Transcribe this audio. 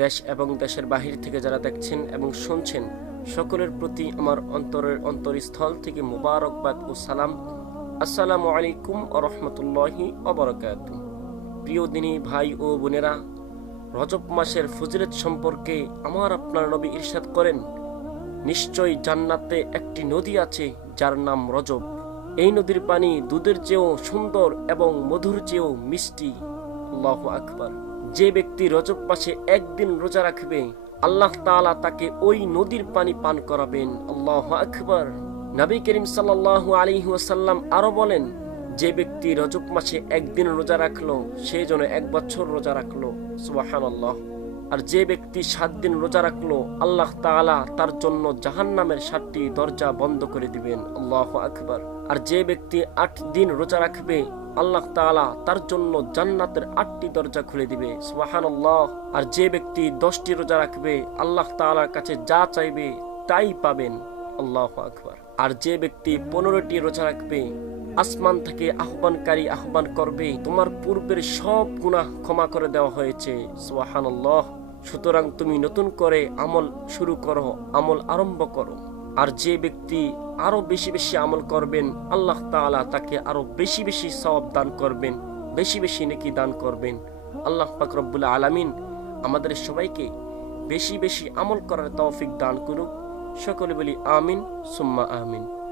দেশ এবং দেশের বাহির থেকে যারা দেখছেন এবং শুনছেন সকলের প্রতি আমার অন্তরস্থল থেকে মুবারকবাদ ও সালাম। আসসালামু আলাইকুম ওয়া রাহমাতুল্লাহি ওয়া বারাকাতুহু। প্রিয় দিনী ভাই ও বোনেরা, রজব মাসের ফজিলত সম্পর্কে আমার আপনার নবী ইরশাদ করেন, নিশ্চয়ই জান্নাতে একটি নদী আছে যার নাম রজব। এই নদীর পানি দুধের চেয়েও সুন্দর এবং মধুর চেয়েও মিষ্টি। আল্লাহু আকবার। যে ব্যক্তি রজব মাসে একদিন রোজা রাখবে, আল্লাহ তাআলা তাকে ওই নদীর পানি পান করাবেন। আল্লাহু আকবার। নবী করিম সাল্লাল্লাহু আলাইহি ওয়াসাল্লাম আরো বলেন, যে ব্যক্তি রজব মাসে একদিন রোজা রাখলো সে যেন 1 বছর রোজা রাখলো। সুবহানাল্লাহ। আর যে ব্যক্তি 7 দিন রোজা রাখলো, আল্লাহ তাআলা তার জন্য জাহান্নামের 7টি দরজা বন্ধ করে দিবেন। আল্লাহু আকবার। আর যে ব্যক্তি 8 দিন রোজা রাখবে, আল্লাহ তাআলা তার জন্য জান্নাতের 8টি দরজা খুলে দিবে। সুবহানাল্লাহ। আর যে ব্যক্তি 10টি রোজা রাখবে, আল্লাহ তাআলার কাছে যা চাইবে তাই পাবেন। আল্লাহু আকবার। আর যে ব্যক্তি 15টি রোজা রাখবে, আসমান থেকে আহ্বানকারী আহ্বান করবে, তোমার পূর্বের সব গুনাহ ক্ষমা করে দেওয়া হয়েছে। সুবহানাল্লাহ। সুতরাং তুমি নতুন করে আমল শুরু করো, আমল আরম্ভ করো। আর যে ব্যক্তি আরো বেশি বেশি আমল করবেন, আল্লাহ তাআলা তাকে আরো বেশি বেশি সওয়াব দান করবেন, বেশি বেশি নেকি দান করবেন। আল্লাহ পাক রব্বুল আলামিন আমাদের সবাইকে বেশি বেশি আমল করার তৌফিক দান করুক। সকলে বলি আমিন সুম্মা আমিন।